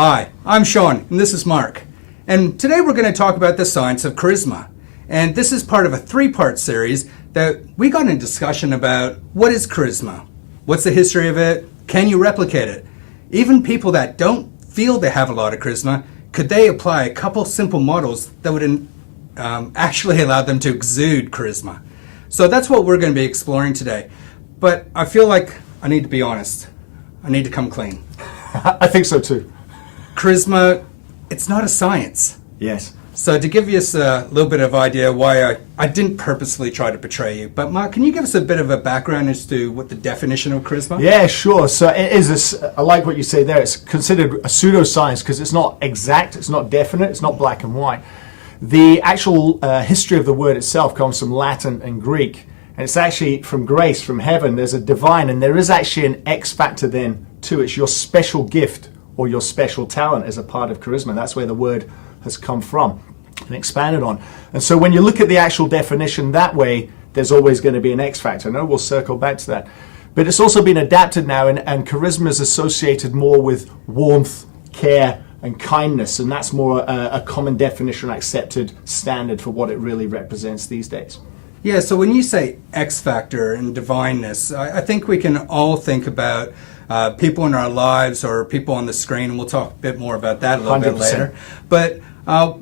Hi, I'm Sean, and this is Mark. And today we're going to talk about the science of charisma. And this is part of a three-part series that we got in discussion about what is charisma? What's the history of it? Can you replicate it? Even people that don't feel they have a lot of charisma, could they apply a couple simple models that would actually allow them to exude charisma? So that's what we're going to be exploring today. But I feel like I need to be honest. I need to come clean. I think so too. Charisma, it's not a science. Yes. So to give you a little bit of idea why I didn't purposely try to portray you, but Mark, can you give us a bit of a background as to what the definition of charisma? Yeah, sure. So it is, I like what you say there, it's considered a pseudoscience because it's not exact, it's not definite, it's not black and white. The actual history of the word itself comes from Latin and Greek, and it's actually from grace, from heaven. There's a divine, and there is actually an X factor then too. It's your special gift or your special talent as a part of charisma. That's where the word has come from and expanded on. And so when you look at the actual definition that way, there's always going to be an X factor. No, we'll circle back to that. But it's also been adapted now, and charisma is associated more with warmth, care, and kindness. And that's more a common definition, accepted standard for what it really represents these days. Yeah, so when you say X factor and divineness, I think we can all think about people in our lives or people on the screen, and we'll talk a bit more about that a little 100%. Bit later. But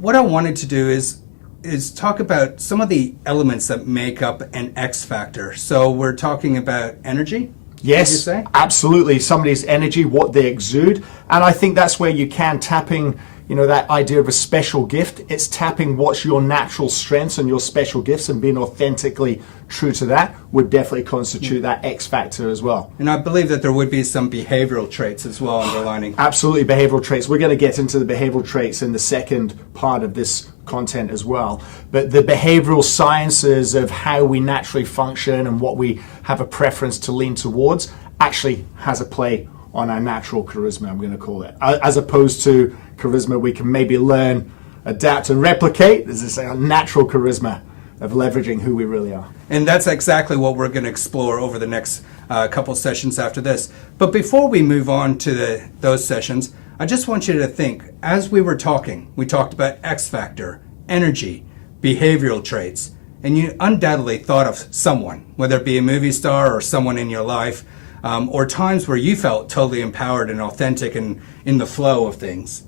what I wanted to do is talk about some of the elements that make up an X factor. So we're talking about energy. Yes, you say? Absolutely. Somebody's energy, what they exude. And I think that's where you can tapping, that idea of a special gift. It's tapping what's your natural strengths and your special gifts and being authentically true to that would definitely constitute that X factor as well. And I believe that there would be some behavioral traits as well underlining. Absolutely, behavioral traits. We're going to get into the behavioral traits in the second part of this content as well. But the behavioral sciences of how we naturally function and what we have a preference to lean towards actually has a play on our natural charisma, I'm going to call it. As opposed to charisma we can maybe learn, adapt and replicate. There's this natural charisma of leveraging who we really are. And that's exactly what we're going to explore over the next couple sessions after this. But before we move on to those sessions, I just want you to think, as we were talking, we talked about X factor, energy, behavioral traits, and you undoubtedly thought of someone, whether it be a movie star or someone in your life, or times where you felt totally empowered and authentic and in the flow of things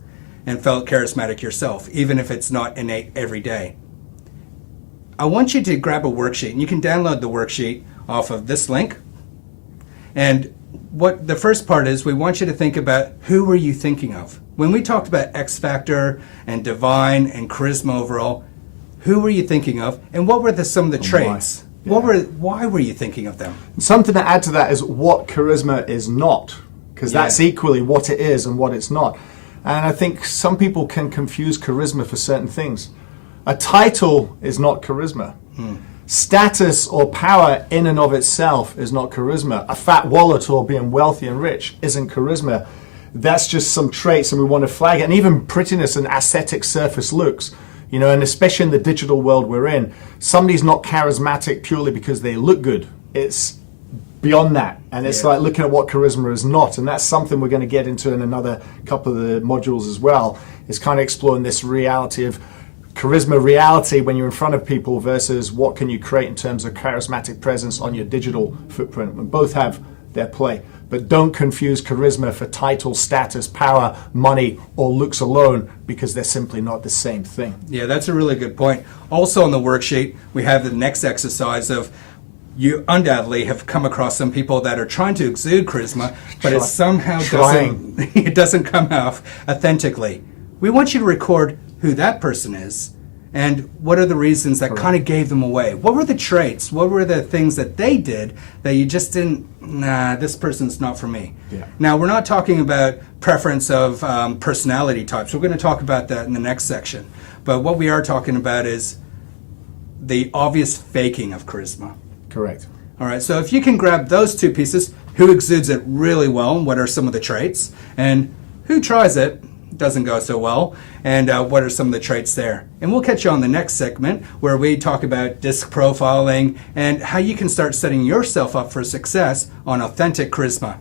and felt charismatic yourself, even if it's not innate every day. I want you to grab a worksheet, and you can download the worksheet off of this link. And what the first part is, we want you to think about who were you thinking of? When we talked about X factor and divine and charisma overall, who were you thinking of? And what were some of the traits? Yeah. Why were you thinking of them? Something to add to that is what charisma is not, because that's equally what it is and what it's not. And I think some people can confuse charisma for certain things. A title is not charisma. Status or power in and of itself is not charisma. A fat wallet or being wealthy and rich isn't charisma. That's just some traits, and we want to flag it. And even prettiness and aesthetic surface looks, and especially in the digital world we're in, somebody's not charismatic purely because they look good. It's beyond that. And it's like looking at what charisma is not. And that's something we're going to get into in another couple of the modules as well, is kind of exploring this reality of charisma reality when you're in front of people versus what can you create in terms of charismatic presence on your digital footprint. And both have their play. But don't confuse charisma for title, status, power, money, or looks alone, because they're simply not the same thing. Yeah, that's a really good point. Also on the worksheet, we have the next exercise of you undoubtedly have come across some people that are trying to exude charisma, but it somehow doesn't come off authentically. We want you to record who that person is and what are the reasons that kind of gave them away. What were the traits? What were the things that they did that you just didn't, this person's not for me. Yeah. Now, we're not talking about preference of personality types. We're going to talk about that in the next section. But what we are talking about is the obvious faking of charisma. Correct. All right, so if you can grab those two pieces, who exudes it really well, and what are some of the traits, and who tries it, doesn't go so well, and what are some of the traits there. And we'll catch you on the next segment where we talk about disc profiling and how you can start setting yourself up for success on authentic charisma.